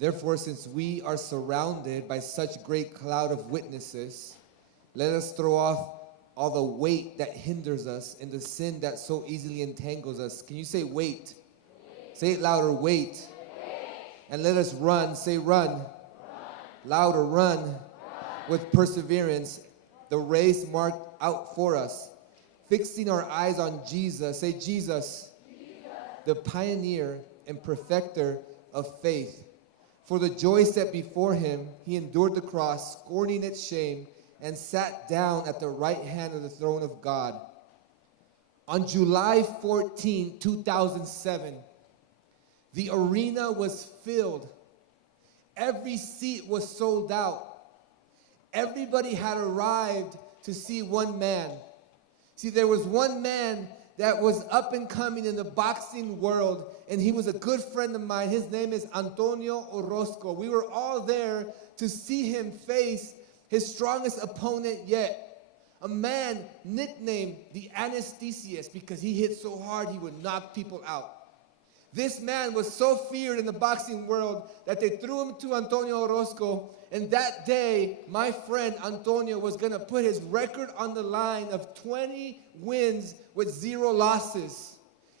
Therefore, since we are surrounded by such great cloud of witnesses, let us throw off all the weight that hinders us and the sin that so easily entangles us. Can you say wait? Say it louder, wait. And let us run, say run. Louder, run. With perseverance, the race marked out for us, fixing our eyes on Jesus. Say Jesus. The pioneer and perfecter of faith. For the joy set before him, he endured the cross, scorning its shame, and sat down at the right hand of the throne of God. On July 14, 2007, the arena was filled. Every seat was sold out. Everybody had arrived to see one man. See, there was one man that was up and coming in the boxing world, and he was a good friend of mine. His name is Antonio Orozco. We were all there to see him face his strongest opponent yet, a man nicknamed the Anesthesiast because he hit so hard he would knock people out. This man was so feared in the boxing world that they threw him to Antonio Orozco, and that day, my friend Antonio was going to put his record on the line of 20 wins with 0 losses.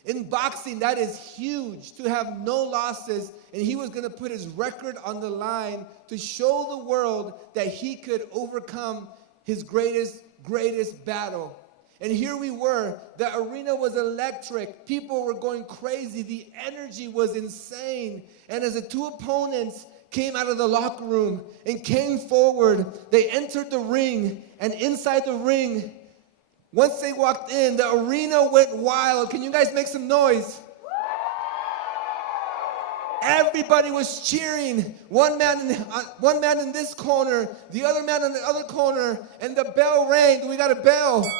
In boxing, that is huge, to have no losses, and he was going to put his record on the line to show the world that he could overcome his greatest battle. And here we were. The arena was electric. People were going crazy. The energy was insane. And as the two opponents came out of the locker room and came forward, they entered the ring. And inside the ring, once they walked in, the arena went wild. Can you guys make some noise? Everybody was cheering. One man in this corner, the other man in the other corner, and the bell rang. We got a bell.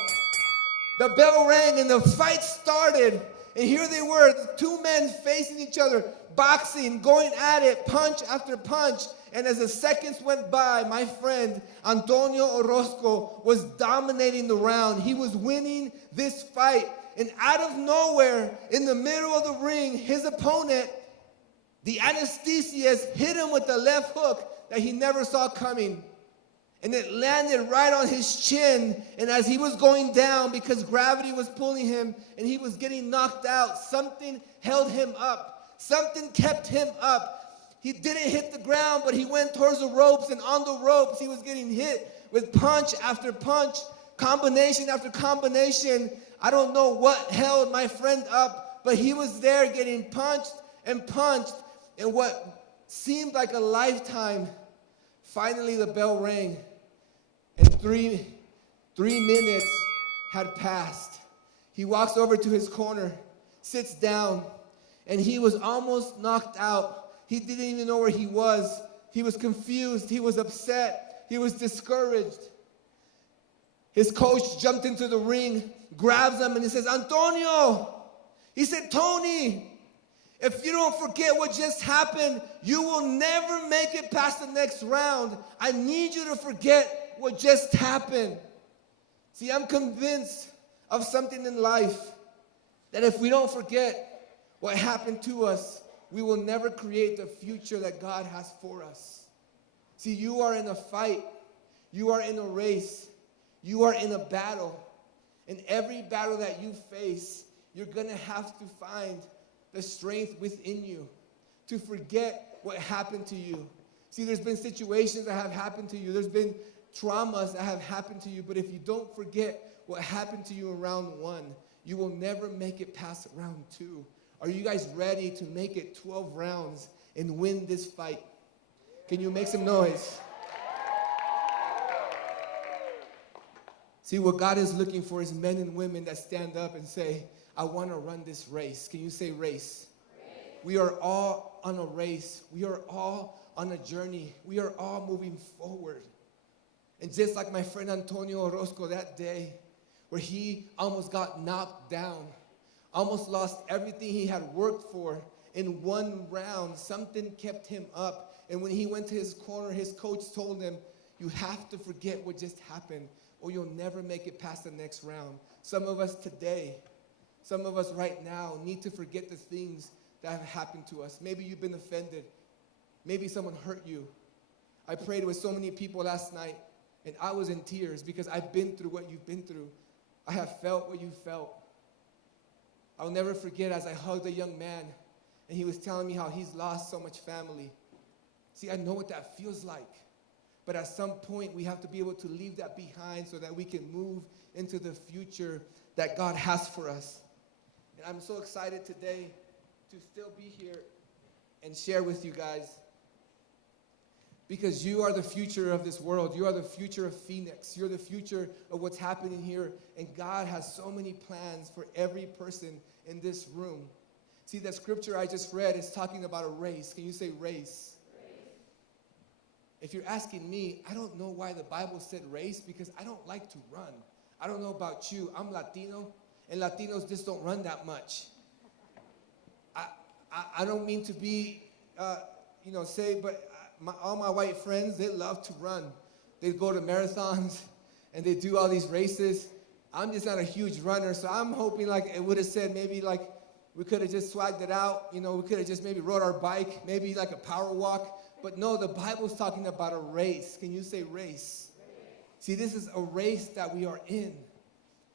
The bell rang and the fight started. And here they were, the two men facing each other, boxing, going at it, punch after punch. And as the seconds went by, my friend Antonio Orozco was dominating the round. He was winning this fight. And out of nowhere, in the middle of the ring, his opponent, the Anesthesiast, hit him with the left hook that he never saw coming. And it landed right on his chin. And as he was going down, because gravity was pulling him and he was getting knocked out, something held him up. Something kept him up. He didn't hit the ground, but he went towards the ropes. And on the ropes, he was getting hit with punch after punch, combination after combination. I don't know what held my friend up, but he was there getting punched and punched. And what seemed like a lifetime, finally the bell rang. And three minutes had passed. He walks over to his corner, sits down, and he was almost knocked out. He didn't even know where he was. He was confused. He was upset. He was discouraged. His coach jumped into the ring, grabs him, and he says, Antonio! He said, Tony, if you don't forget what just happened, you will never make it past the next round. I need you to forget what just happened. See, I'm convinced of something in life, that if we don't forget what happened to us, we will never create the future that God has for us. See, you are in a fight. You are in a race. You are in a battle. And every battle that you face, you're going to have to find the strength within you to forget what happened to you. See, there's been situations that have happened to you. There's been traumas that have happened to you. But if you don't forget what happened to you in round 1, you will never make it past round 2. Are you guys ready to make it 12 rounds and win this fight? Can you make some noise? See, what God is looking for is men and women that stand up and say, I want to run this race. Can you say race? We are all on a race. We are all on a journey. We are all moving forward. And just like my friend Antonio Orozco that day, where he almost got knocked down, almost lost everything he had worked for in one round, something kept him up. And when he went to his corner, his coach told him, you have to forget what just happened, or you'll never make it past the next round. Some of us today, some of us right now need to forget the things that have happened to us. Maybe you've been offended. Maybe someone hurt you. I prayed with so many people last night, and I was in tears because I've been through what you've been through. I have felt what you felt. I'll never forget as I hugged a young man, and he was telling me how he's lost so much family. See, I know what that feels like. But at some point, we have to be able to leave that behind so that we can move into the future that God has for us. And I'm so excited today to still be here and share with you guys, because you are the future of this world. You are the future of Phoenix. You're the future of what's happening here. And God has so many plans for every person in this room. See, that scripture I just read is talking about a race. Can you say race? If you're asking me, I don't know why the Bible said race, because I don't like to run. I don't know about you. I'm Latino, and Latinos just don't run that much. I don't mean to be, but all my white friends, they love to run. They go to marathons, and they do all these races. I'm just not a huge runner, so I'm hoping like it would have said maybe like we could have just swagged it out. We could have just maybe rode our bike, maybe like a power walk. But no, the Bible's talking about a race. Can you say race? See, this is a race that we are in.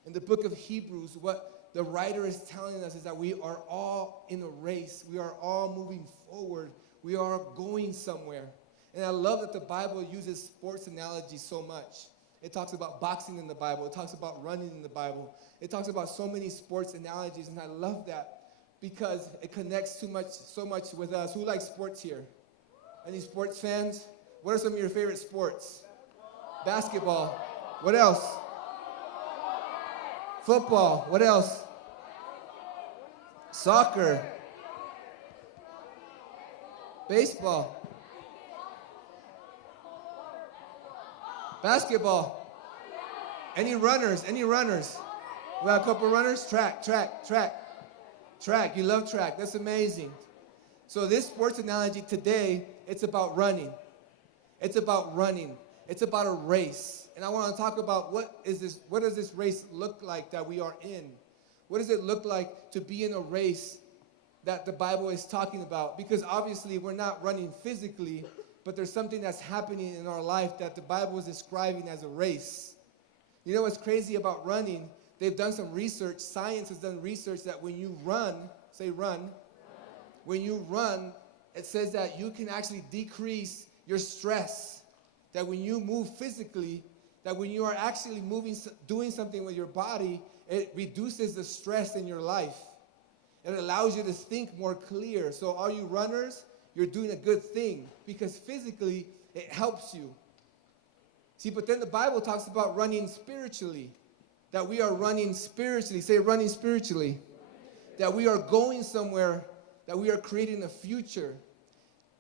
In the book of Hebrews, what the writer is telling us is that we are all in a race. We are all moving forward. We are going somewhere. And I love that the Bible uses sports analogies so much. It talks about boxing in the Bible. It talks about running in the Bible. It talks about so many sports analogies, and I love that because it connects so much with us. Who likes sports here? Any sports fans? What are some of your favorite sports? Basketball. What else? Football. What else? Soccer. Baseball. Basketball. Any runners? Any runners? We got a couple runners? Track. You love track. That's amazing. So this sports analogy today, it's about running. It's about running. It's about a race. And I want to talk about what does this race look like that we are in? What does it look like to be in a race that the Bible is talking about? Because obviously we're not running physically, but there's something that's happening in our life that the Bible is describing as a race. You know what's crazy about running? They've done some research. Science has done research that when you run, say run. When you run, it says that you can actually decrease your stress. That when you move physically, that when you are actually doing something with your body, it reduces the stress in your life. It allows you to think more clear. So all you runners, you're doing a good thing because physically it helps you. See, but then the Bible talks about running spiritually. That we are running spiritually. Say running spiritually. That we are going somewhere, that we are creating a future.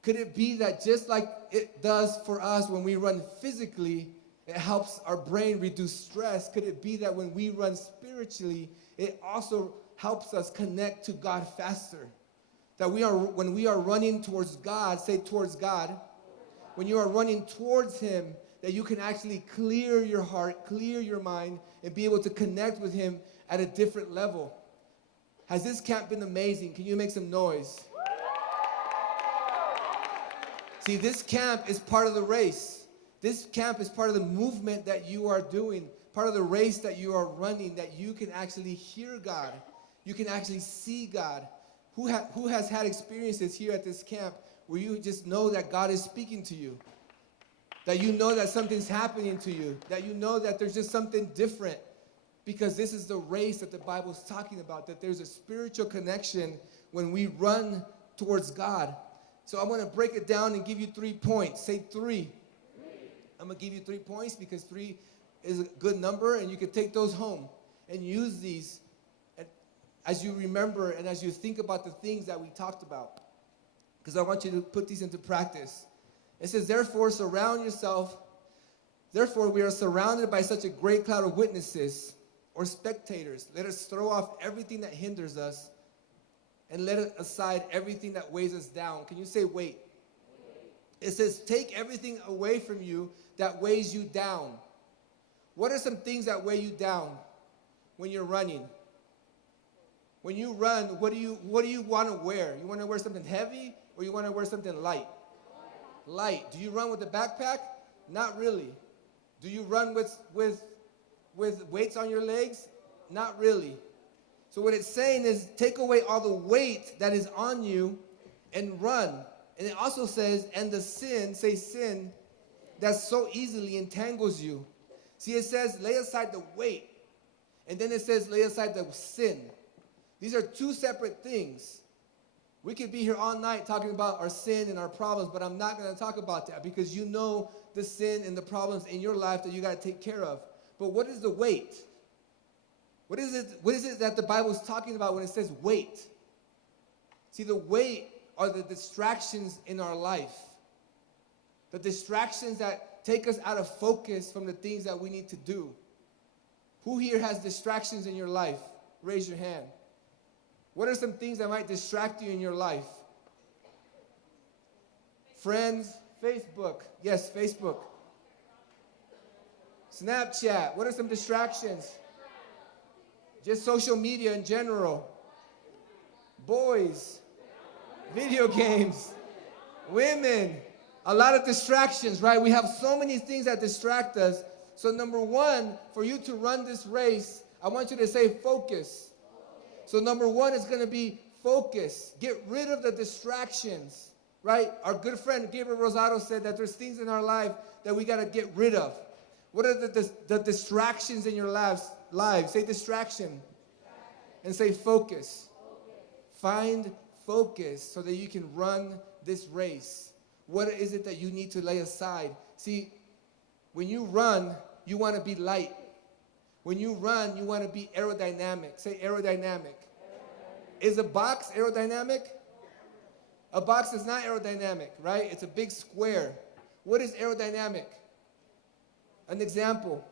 Could it be that just like it does for us when we run physically, it helps our brain reduce stress? Could it be that when we run spiritually, it also helps us connect to God faster? That when we are running towards God, say towards God, when you are running towards Him, that you can actually clear your heart, clear your mind, and be able to connect with Him at a different level. Has this camp been amazing? Can you make some noise? See, this camp is part of the race. This camp is part of the movement that you are doing, part of the race that you are running, that you can actually hear God. You can actually see God. Who has had experiences here at this camp where you just know that God is speaking to you? That you know that something's happening to you. That you know that there's just something different. Because this is the race that the Bible's talking about. That there's a spiritual connection when we run towards God. So I want to break it down and give you 3 points. Say 3. I'm going to give you 3 points because 3 is a good number. And you can take those home and use these as you remember and as you think about the things that we talked about. Because I want you to put these into practice. It says, therefore we are surrounded by such a great cloud of witnesses or spectators. Let us throw off everything that hinders us and let aside everything that weighs us down. Can you say wait? It says, take everything away from you that weighs you down. What are some things that weigh you down when you're running? When you run, what do you want to wear? You want to wear something heavy or you want to wear something light? Light. Do you run with a backpack? Not really. Do you run with weights on your legs? Not really. So what it's saying is take away all the weight that is on you and run. And it also says, and the sin, say sin, that so easily entangles you. See, it says lay aside the weight. And then it says lay aside the sin. These are two separate things. We could be here all night talking about our sin and our problems, but I'm not going to talk about that because you know the sin and the problems in your life that you got to take care of. But what is the weight? What is it that the Bible is talking about when it says weight? See, the weight are the distractions in our life. The distractions that take us out of focus from the things that we need to do. Who here has distractions in your life? Raise your hand. What are some things that might distract you in your life? Friends, Facebook. Yes, Facebook. Snapchat. What are some distractions? Just social media in general. Boys. Video games. Women. A lot of distractions, right? We have so many things that distract us. So number one, for you to run this race, I want you to say focus. So number one is going to be focus. Get rid of the distractions, right? Our good friend Gabriel Rosado said that there's things in our life that we got to get rid of. What are the distractions in your lives? Say distraction. And say focus. Find focus so that you can run this race. What is it that you need to lay aside? See, when you run, you want to be light. When you run, you want to be aerodynamic. Say aerodynamic. Is a box aerodynamic? A box is not aerodynamic, right? It's a big square. What is aerodynamic? An example.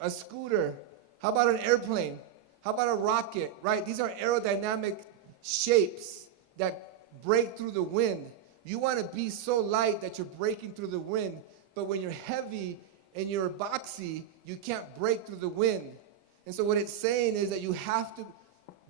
A scooter. How about an airplane? How about a rocket, right? These are aerodynamic shapes that break through the wind. You want to be so light that you're breaking through the wind, but when you're heavy and you're boxy, you can't break through the wind. And so what it's saying is that you have to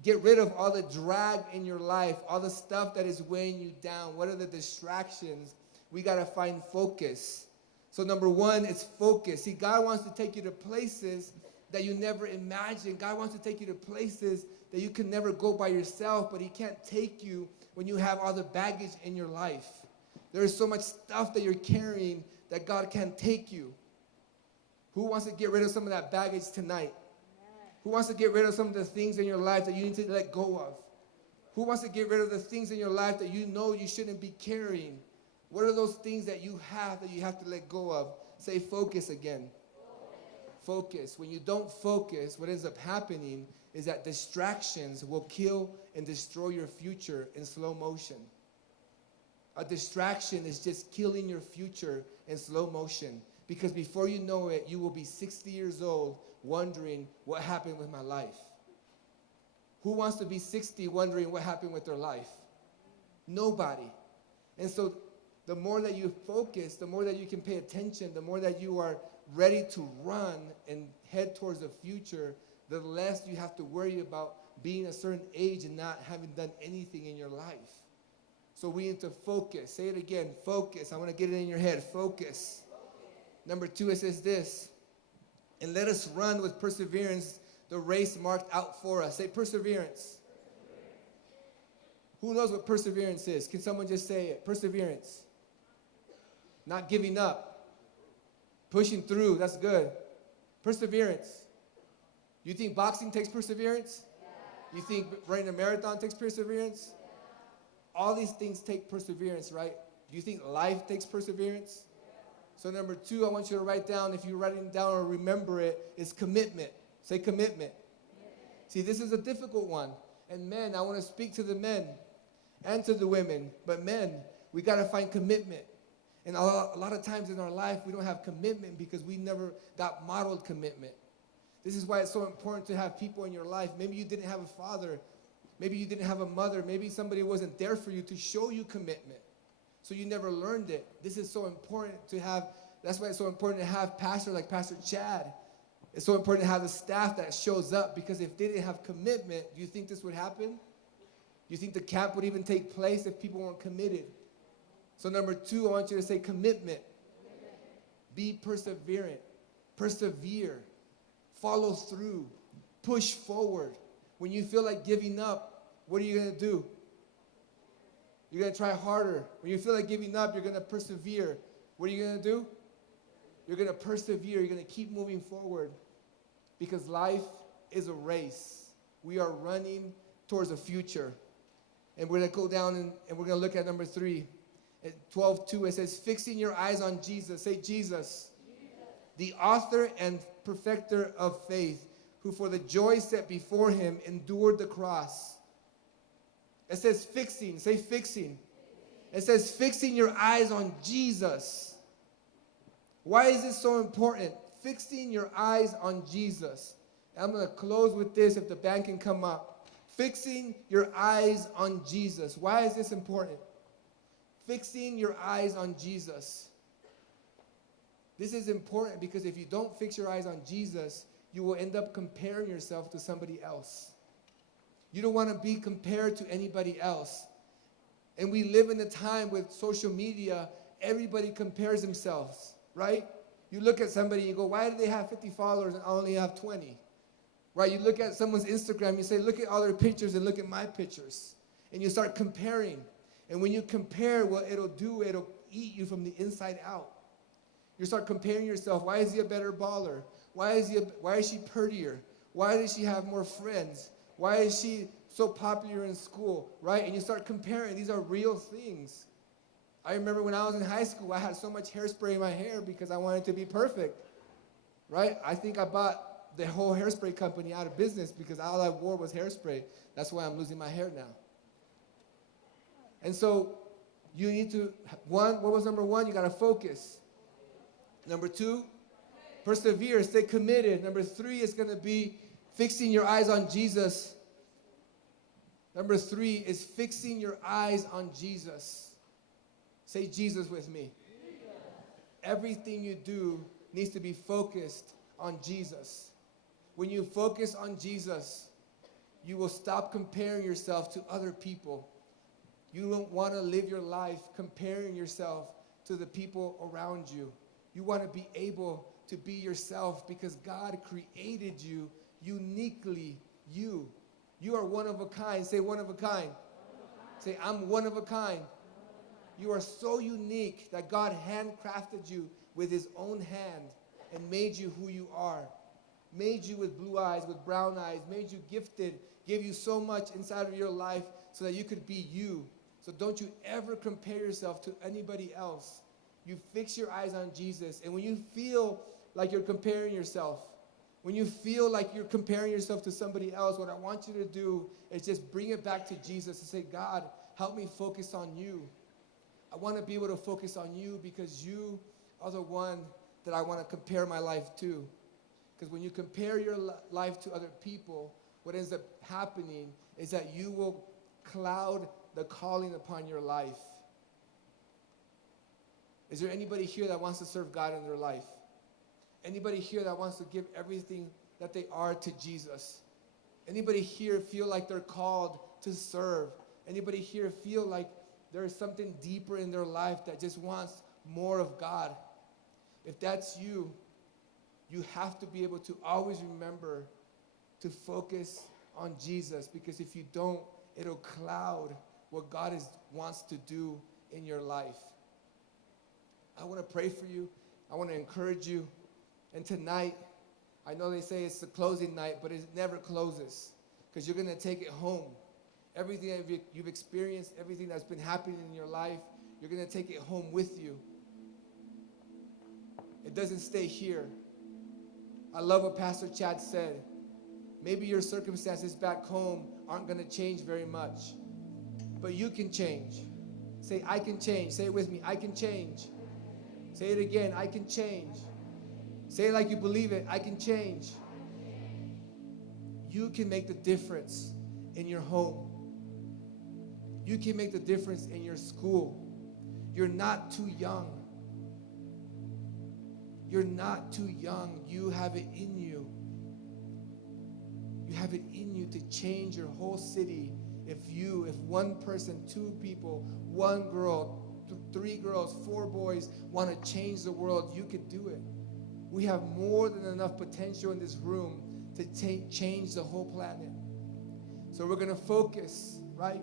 get rid of all the drag in your life, all the stuff that is weighing you down. What are the distractions? We got to find focus. So number one is focus. See, God wants to take you to places that you never imagined. God wants to take you to places that you can never go by yourself, but he can't take you when you have all the baggage in your life. There is so much stuff that you're carrying that God can't take you. Who wants to get rid of some of that baggage tonight? Who wants to get rid of some of the things in your life that you need to let go of? Who wants to get rid of the things in your life that you know you shouldn't be carrying? What are those things that you have to let go of? Say focus again. Focus. When you don't focus, what ends up happening is that distractions will kill and destroy your future in slow motion. A distraction is just killing your future in slow motion. Because before you know it, you will be 60 years old wondering what happened with my life. Who wants to be 60 wondering what happened with their life? Nobody. And so the more that you focus, the more that you can pay attention, the more that you are ready to run and head towards the future, the less you have to worry about being a certain age and not having done anything in your life. So we need to focus. Say it again, focus. I want to get it in your head, focus. Number two, it says this, and let us run with perseverance the race marked out for us. Say perseverance. Who knows what perseverance is? Can someone just say it? Perseverance. Not giving up. Pushing through, that's good. Perseverance. You think boxing takes perseverance? You think running a marathon takes perseverance? All these things take perseverance, right? Do you think life takes perseverance? So number two, I want you to write down, if you're writing it down or remember it, is commitment. Say commitment. See, this is a difficult one. And men, I want to speak to the men and to the women. But men, we got to find commitment. And a lot of times in our life, we don't have commitment because we never got modeled commitment. This is why it's so important to have people in your life. Maybe you didn't have a father. Maybe you didn't have a mother. Maybe somebody wasn't there for you to show you commitment. So you never learned it. This is so important to have. That's why it's so important to have pastors like Pastor Chad. It's so important to have the staff that shows up, because if they didn't have commitment, do you think this would happen? Do you think the camp would even take place if people weren't committed? So number 2, I want you to say commitment. Be perseverant. Persevere. Follow through. Push forward. When you feel like giving up, what are you going to do? You're going to try harder. When you feel like giving up, you're going to persevere. What are you going to do? You're going to persevere. You're going to keep moving forward. Because life is a race. We are running towards a future. And we're going to go down and we're going to look at number 3. At 12:2, it says, fixing your eyes on Jesus. Say, Jesus. The author and perfecter of faith, who for the joy set before him endured the cross. It says fixing. Say fixing. It says fixing your eyes on Jesus. Why is this so important? Fixing your eyes on Jesus. I'm going to close with this if the band can come up. Fixing your eyes on Jesus. Why is this important? Fixing your eyes on Jesus. This is important because if you don't fix your eyes on Jesus, you will end up comparing yourself to somebody else. You don't want to be compared to anybody else. And we live in a time with social media, everybody compares themselves, right? You look at somebody and you go, why do they have 50 followers and I only have 20? Right? You look at someone's Instagram, you say, look at all their pictures and look at my pictures. And you start comparing. And when you compare, what it'll do, it'll eat you from the inside out. You start comparing yourself. Why is he a better baller? Why is she prettier? Why does she have more friends? Why is she so popular in school? Right? And you start comparing. These are real things. I remember when I was in high school, I had so much hairspray in my hair because I wanted to be perfect. Right? I think I bought the whole hairspray company out of business because all I wore was hairspray. That's why I'm losing my hair now. And so you need to, what was number 1? You got to focus. Number 2, persevere, stay committed. Number 3 is going to be fixing your eyes on Jesus. Number 3 is fixing your eyes on Jesus. Say Jesus with me. Jesus. Everything you do needs to be focused on Jesus. When you focus on Jesus, you will stop comparing yourself to other people. You don't want to live your life comparing yourself to the people around you. You want to be able to be yourself because God created you uniquely. You are one of a kind. Say one of a kind. Say I'm one of a kind. You are so unique that God handcrafted you with his own hand and made you who you are. Made you with blue eyes, with brown eyes, made you gifted, gave you so much inside of your life so that you could be you. So don't you ever compare yourself to anybody else. You fix your eyes on Jesus. And when you feel like you're comparing yourself, when you feel like you're comparing yourself to somebody else, what I want you to do is just bring it back to Jesus and say, God, help me focus on you. I want to be able to focus on you because you are the one that I want to compare my life to. Because when you compare your life to other people, what ends up happening is that you will cloud the calling upon your life. Is there anybody here that wants to serve God in their life? Anybody here that wants to give everything that they are to Jesus? Anybody here feel like they're called to serve? Anybody here feel like there is something deeper in their life that just wants more of God? If that's you, you have to be able to always remember to focus on Jesus, because if you don't, it'll cloud what God wants to do in your life. I want to pray for you. I want to encourage you. And tonight, I know they say it's the closing night, but it never closes because you're going to take it home. Everything that you've experienced, everything that's been happening in your life, you're going to take it home with you. It doesn't stay here. I love what Pastor Chad said. Maybe your circumstances back home aren't going to change very much, but you can change. Say, I can change. Say it with me. I can change. Say it again. I can change. Say it like you believe it. I can change. You can make the difference in your home. You can make the difference in your school. You're not too young. You're not too young. You have it in you. You have it in you to change your whole city. If one person, 2 people, 1 girl 3 girls, 4 boys want to change the world, you could do it. We have more than enough potential in this room to change the whole planet. So we're going to focus, right?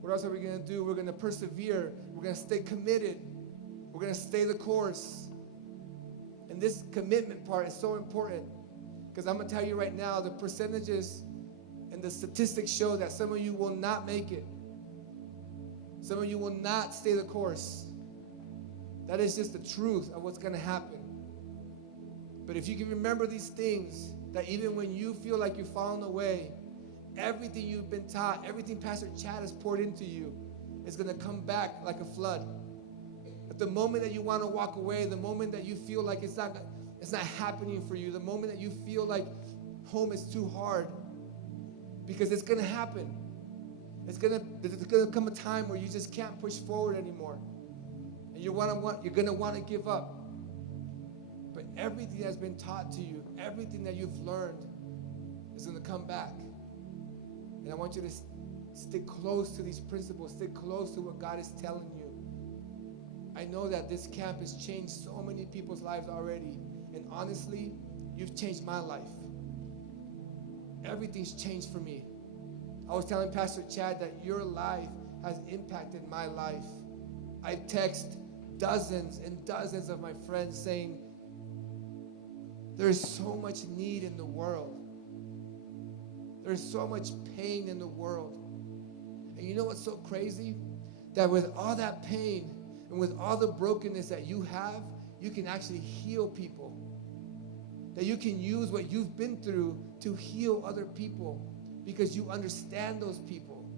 What else are we going to do? We're going to persevere. We're going to stay committed. We're going to stay the course. And this commitment part is so important, because I'm going to tell you right now, the percentages and the statistics show that some of you will not make it. Some of you will not stay the course. That is just the truth of what's going to happen. But if you can remember these things, that even when you feel like you've fallen away, everything you've been taught, everything Pastor Chad has poured into you is going to come back like a flood. At the moment that you want to walk away, the moment that you feel like it's not happening for you, the moment that you feel like home is too hard, because it's going to happen. There's going to come a time where you just can't push forward anymore. And you're going to want to give up. But everything that's been taught to you, everything that you've learned is going to come back. And I want you to stick close to these principles, stick close to what God is telling you. I know that this camp has changed so many people's lives already. And honestly, you've changed my life. Everything's changed for me. I was telling Pastor Chad that your life has impacted my life. I text dozens and dozens of my friends saying, there's so much need in the world. There's so much pain in the world. And you know what's so crazy? That with all that pain and with all the brokenness that you have, you can actually heal people. That you can use what you've been through to heal other people, because you understand those people.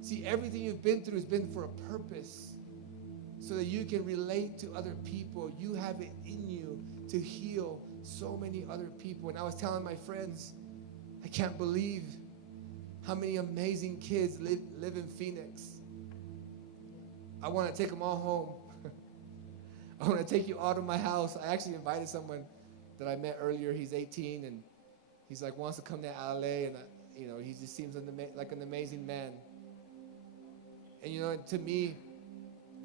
See, everything you've been through has been for a purpose, so that you can relate to other people. You have it in you to heal so many other people. And I was telling my friends, I can't believe how many amazing kids live in Phoenix. I want to take them all home. I want to take you all to my house. I actually invited someone that I met earlier. He's 18, and he's like, wants to come to LA, and he just seems like an amazing man. And to me,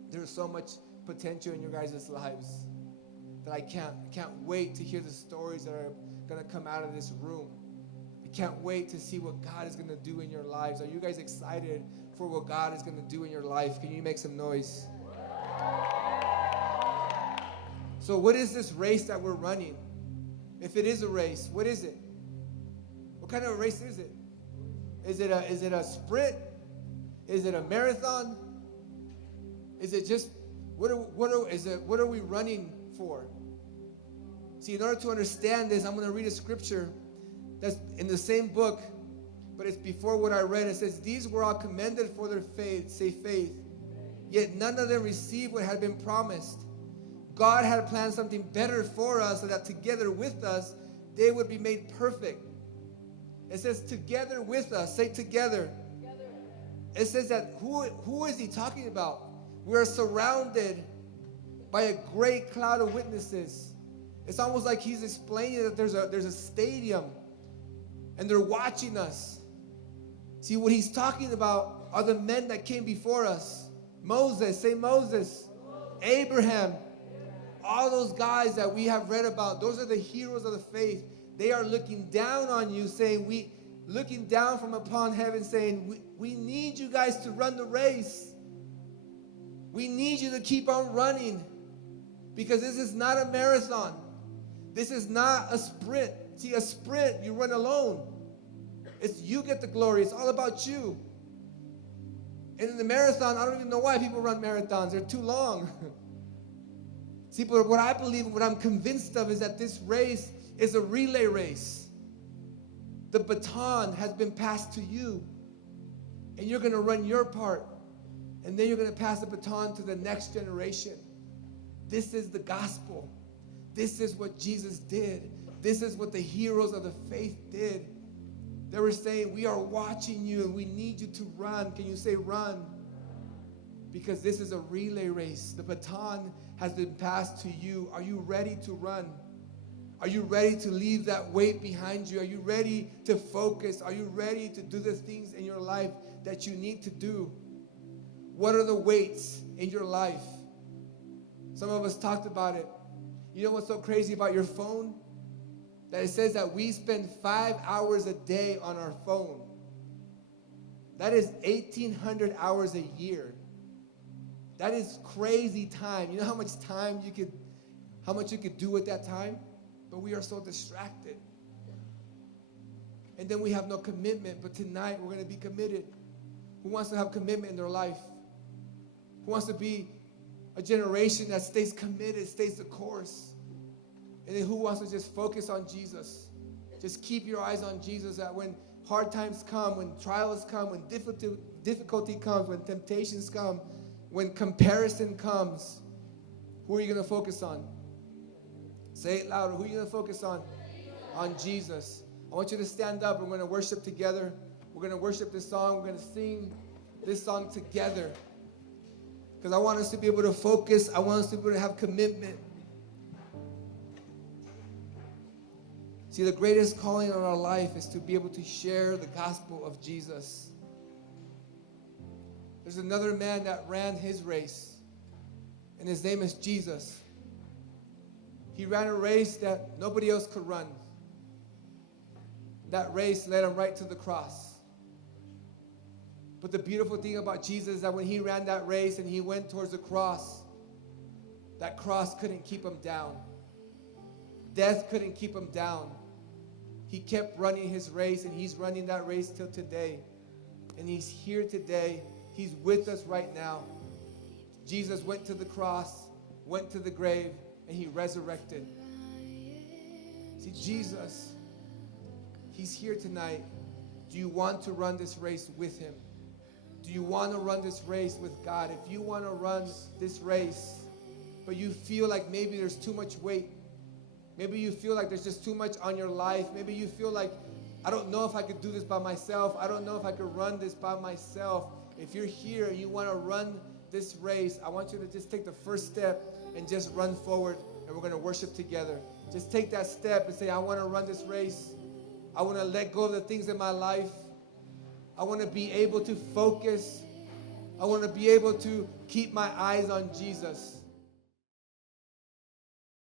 there's so much potential in your guys' lives that I can't wait to hear the stories that are going to come out of this room. I can't wait to see what God is going to do in your lives. Are you guys excited for what God is going to do in your life? Can you make some noise? So what is this race that we're running? If it is a race, what is it? What kind of a race is it? Is it a sprint? Is it a marathon? Is it just what are we running for? See, in order to understand this, I'm going to read a scripture that's in the same book, but it's before what I read. It says, these were all commended for their faith, say faith, yet none of them received what had been promised. God had planned something better for us, so that together with us, they would be made perfect. It says together with us, say together. It says that who is he talking about? We are surrounded by a great cloud of witnesses. It's almost like he's explaining that there's a stadium and they're watching us. See, what he's talking about are the men that came before us. Moses, say Moses. Abraham. All those guys that we have read about, those are the heroes of the faith. They are looking down on you, looking down from upon heaven, saying, we need you guys to run the race. We need you to keep on running, because this is not a marathon. This is not a sprint. See, a sprint, you run alone. It's you get the glory. It's all about you. And in the marathon, I don't even know why people run marathons. They're too long. See, but what I believe, what I'm convinced of, is that this race is a relay race. The baton has been passed to you, and you're going to run your part, and then you're going to pass the baton to the next generation. This is the gospel. This is what Jesus did. This is what the heroes of the faith did. They were saying, we are watching you, and we need you to run. Can you say run? Because this is a relay race. The baton has been passed to you. Are you ready to run? Are you ready to leave that weight behind you? Are you ready to focus? Are you ready to do the things in your life that you need to do? What are the weights in your life? Some of us talked about it. You know what's so crazy about your phone? That it says that we spend 5 hours a day on our phone. That is 1,800 hours a year. That is crazy time. You know how much you could do with that time? But we are so distracted. And then we have no commitment. But tonight we're going to be committed. Who wants to have commitment in their life? Who wants to be a generation that stays committed, stays the course? And then who wants to just focus on Jesus? Just keep your eyes on Jesus, that when hard times come, when trials come, when difficulty comes, when temptations come, when comparison comes, who are you going to focus on? Say it louder. Who are you going to focus on? On Jesus. I want you to stand up. We're going to worship together. We're going to worship this song. We're going to sing this song together. Because I want us to be able to focus. I want us to be able to have commitment. See, the greatest calling on our life is to be able to share the gospel of Jesus. There's another man that ran his race, and his name is Jesus. He ran a race that nobody else could run. That race led him right to the cross. But the beautiful thing about Jesus is that when he ran that race and he went towards the cross, that cross couldn't keep him down. Death couldn't keep him down. He kept running his race, and he's running that race till today. And he's here today. He's with us right now. Jesus went to the cross, went to the grave, and he resurrected. See, Jesus, he's here tonight. Do you want to run this race with him? Do you want to run this race with God? If you want to run this race, but you feel like maybe there's too much weight, maybe you feel like there's just too much on your life, maybe you feel like, I don't know if I could do this by myself, I don't know if I could run this by myself. If you're here and you want to run this race, I want you to just take the first step and just run forward, and we're going to worship together. Just take that step and say, I want to run this race. I want to let go of the things in my life. I want to be able to focus. I want to be able to keep my eyes on Jesus.